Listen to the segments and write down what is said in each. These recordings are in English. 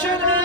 sure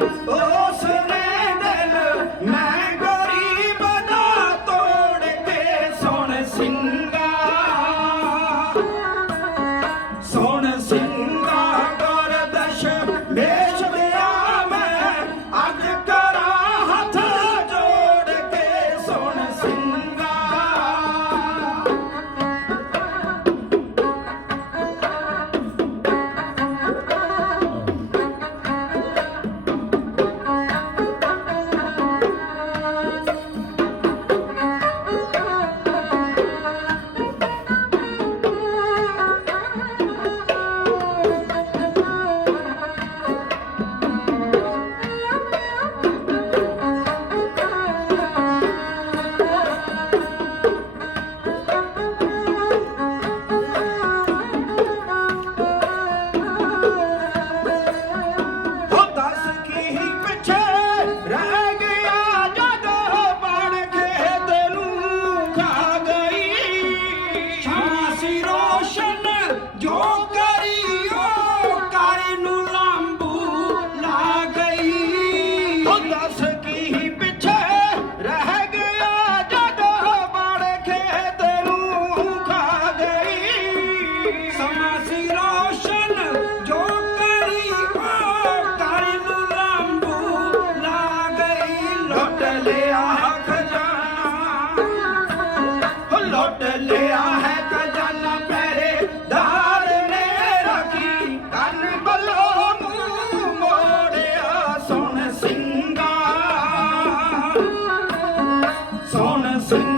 ਵਾਲੀ something.